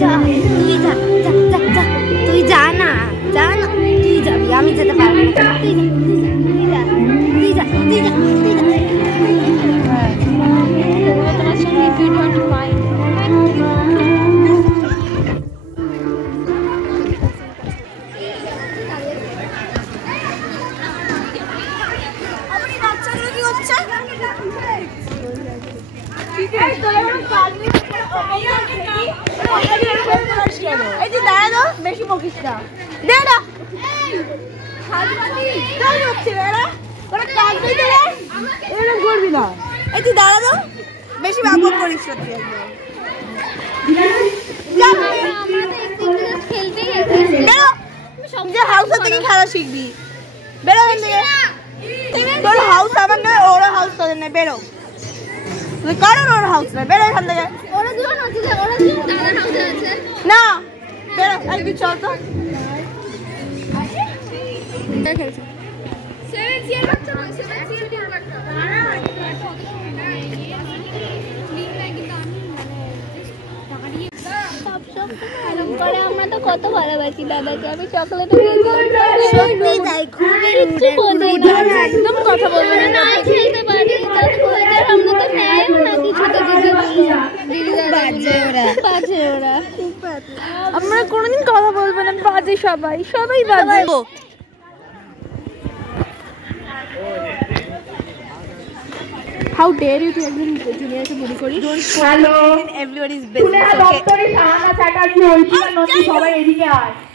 যা তুই যা যা যা যা তুই যা না তুই যাবি আমি যেতে পারবো না তুই যা তুই যা তুই যা তুই যা তোমার সঙ্গে if you don't mind বেশি বকিস না করবি না এই তুই দাঁড়া তো বেশি বাবক করিস হাউস থেকে খেলা শিখবি বেরো তোর হাউস আমার নয় ওর হাউস তোদের নয় বেরো তুই কারণ ওর হাউস নয় বেরো এখান থেকে না বেরো একদিন চল তো আমরা তো কত ভালোবাসি দাদাকে আমি চকলেট একদম কথা বলবো না খেলতে পারি আমরা কোনোদিন কথা বলবো না বাজে সবাই বাজে How dare you to everyone junior to bully kori? Hello. Everybody's business. Okay.